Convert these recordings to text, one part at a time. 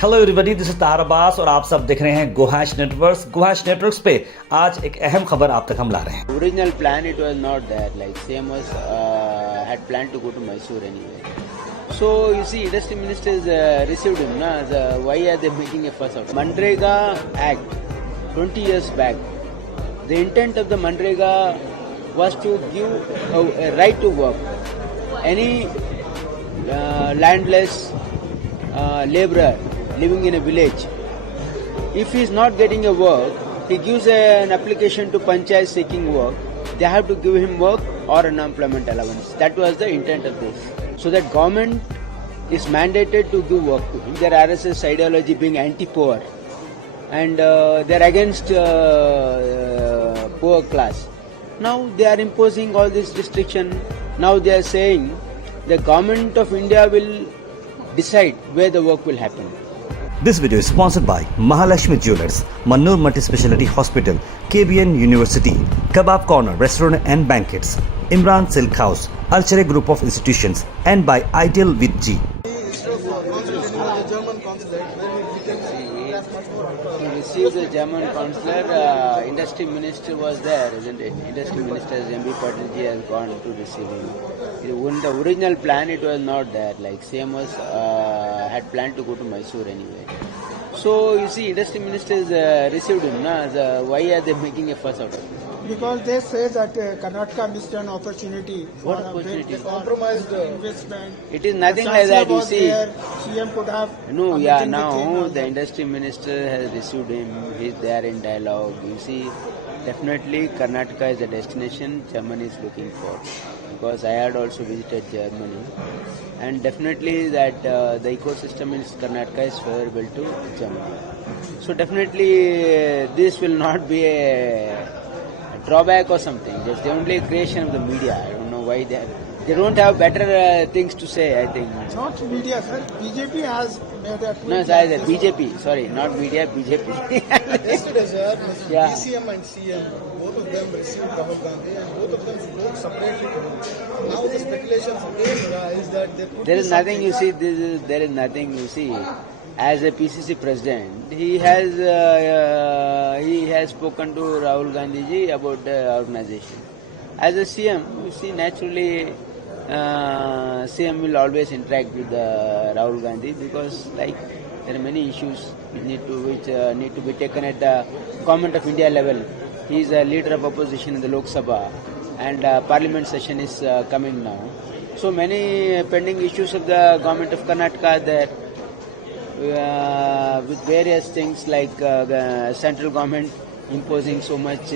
Hello everybody, this is तार अब्बास और आप सब देख रहे हैं गोहाश नेटवर्क्स। गोहाश नेटवर्क्स पे आज एक अहम खबर आप तक हम ला रहे हैं। Original plan it was not there. Like CM was had planned to go to Mysore anyway. So you see, industry ministers received him. Why are they making a fuss out? Manrega Act, 20 years back. The intent of the Manrega was to give a right to work. Any landless laborer living in a village, if he is not getting a work, he gives an application to Panchayat seeking work. They have to give him work or an unemployment allowance. That was the intent of this. So that government is mandated to give work to him. Their RSS ideology being anti-poor, and they are against poor class. Now they are imposing all this restriction. Now they are saying the government of India will decide where the work will happen. This video is sponsored by Mahalakshmi Jewelers, Mannur Multi-Speciality Hospital, KBN University, Kebab Corner Restaurant and Banquets, Imran Silk House, Alchere Group of Institutions, and by Ideal with G. To receive the German consular, industry minister was there, isn't it? Industry minister M.B. Patilji has gone to receive him. In the original plan, it was not there. Like CM was had planned to go to Mysore anyway. So you see, industry ministers received him. Why are they making a fuss out of it? Because they say that Karnataka missed an opportunity for What opportunity? a compromised investment. It is nothing like that. You see. CM could have. No, yeah, committed with him now on the that. industry minister has received him. He's there in dialogue. You see, definitely Karnataka is the destination Germany is looking for. Because I had also visited Germany, and definitely that the ecosystem in Karnataka is favorable to Germany. So definitely this will not be a drawback or something. Just the only creation of the media. I don't know why they don't have better things to say. I think. Not media, sir. BJP has made a tweet. No, sorry, the BJP. Sorry, not media. BJP. Yesterday, sir, Yeah. DCM and CM, both of them received Rahul Gandhi and both of them spoke separately to him. Now the speculations again is that there could There be is nothing, you something. see, there is nothing, you see. As a PCC president, he has spoken to Rahul Gandhi ji about the organization. As a CM, you see, naturally, CM will always interact with Rahul Gandhi because, like, there are many issues which need to be taken at the Government of India level. He is a leader of opposition in the Lok Sabha, and Parliament session is coming now. So many pending issues of the Government of Karnataka are there. With various things like the central government imposing so much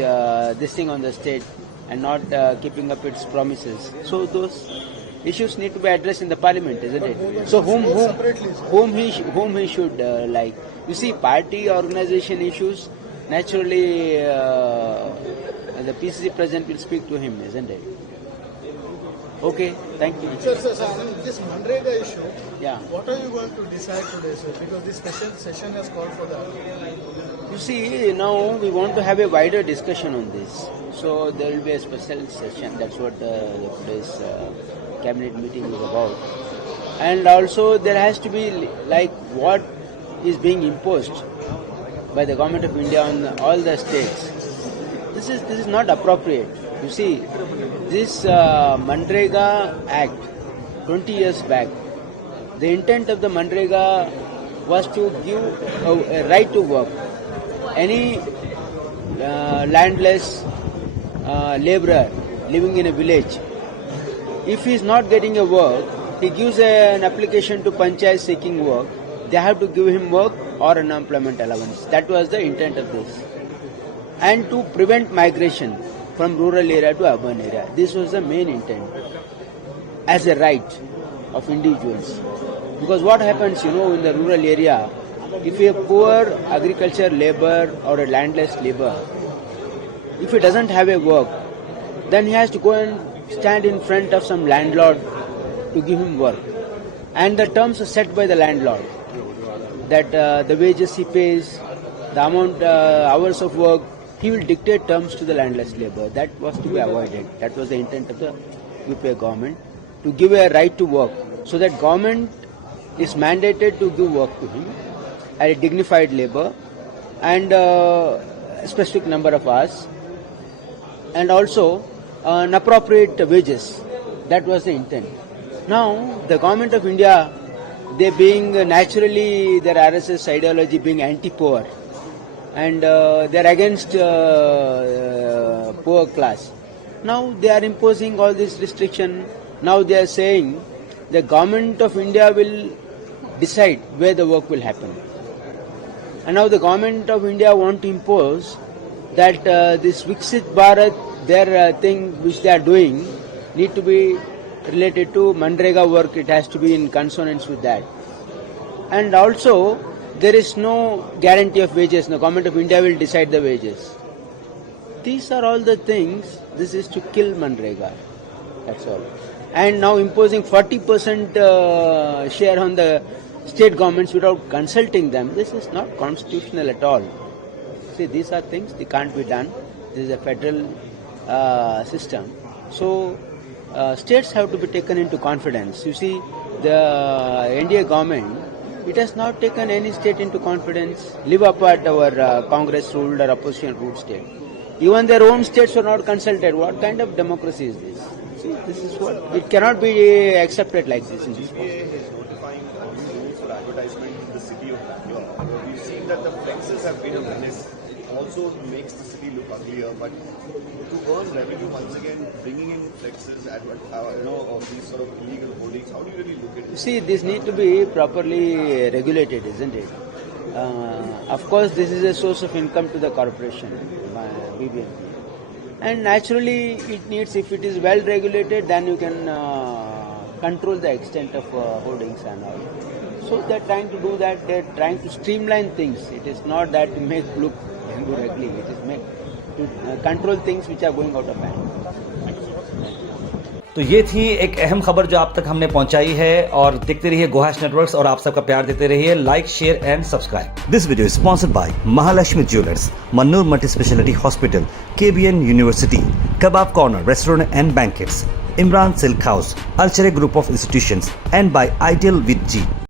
this thing on the state and not keeping up its promises. So those issues need to be addressed in the parliament, isn't it? So whom he should like. You see, party organization issues, naturally the PCC president will speak to him, isn't it? Okay, thank you. Sir, this Manrega issue, Yeah. what are you going to decide today, sir? Because this special session has called for that. You see, now we want to have a wider discussion on this. So there will be a special session. That's what today's cabinet meeting is about. And also there has to be like what is being imposed by the government of India on all the states. This is not appropriate. You see, this Manrega Act, 20 years back, the intent of the Manrega was to give a right to work. Any landless laborer living in a village, if he is not getting a work, he gives an application to Panchayat seeking work. They have to give him work or an unemployment allowance. That was the intent of this. And to prevent migration from rural area to urban area. This was the main intent as a right of individuals. Because what happens, in the rural area, if a poor agriculture labor or a landless labor, if he doesn't have a work, then he has to go and stand in front of some landlord to give him work. And the terms are set by the landlord, that the wages he pays, the amount, hours of work, he will dictate terms to the landless labor. That was to be avoided. That was the intent of the UPA government, to give a right to work, so that government is mandated to give work to him. a dignified labor and specific number of hours, and also appropriate wages. That was the intent. Now, the government of India, they being naturally their RSS ideology being anti-poor, and they are against poor class. Now they are imposing all this restriction. Now they are saying the government of India will decide where the work will happen. And now the government of India want to impose that this Viksit Bharat, their thing which they are doing, need to be related to Manrega work. It has to be in consonance with that. And also, there is no guarantee of wages. The government of India will decide the wages. These are all the things. This is to kill Manrega. That's all. And now imposing 40% share on the state governments without consulting them. This is not constitutional at all. See, these are things that can't be done. This is a federal system. So, states have to be taken into confidence. You see, the NDA government, it has not taken any state into confidence. Live apart our Congress ruled or opposition ruled state. Even their own states were not consulted. What kind of democracy is this? See, this is what it cannot be accepted like this in this form. CPA is notifying new rules for advertisement in the city of Bangalore. We've seen that the flexes have been a menace. It also makes the city look uglier. But to earn revenue, once again, bringing in flexes, of these sort of illegal holdings, how do you really look at it? See, this need to be properly regulated, isn't it? Of course, this is a source of income to the corporation, BBMP. And naturally, it needs, if it is well regulated, then you can control the extent of holdings and all. So they are trying to do that. They are trying to streamline things. It is not that to make look ugly. It is make to control things which are going out of hand. तो ये थी एक अहम खबर जो आप तक हमने पहुंचाई है, और देखते रहिए गोहाश नेटवर्क्स और आप सबका प्यार देते रहिए. Like, share and subscribe. This video is sponsored by Mahalakshmi jewellers, Mannur multi speciality hospital, KBN university, kebab corner restaurant and banquets, Imran silk house, अल्चरे group of institutions, and by ideal विद जी.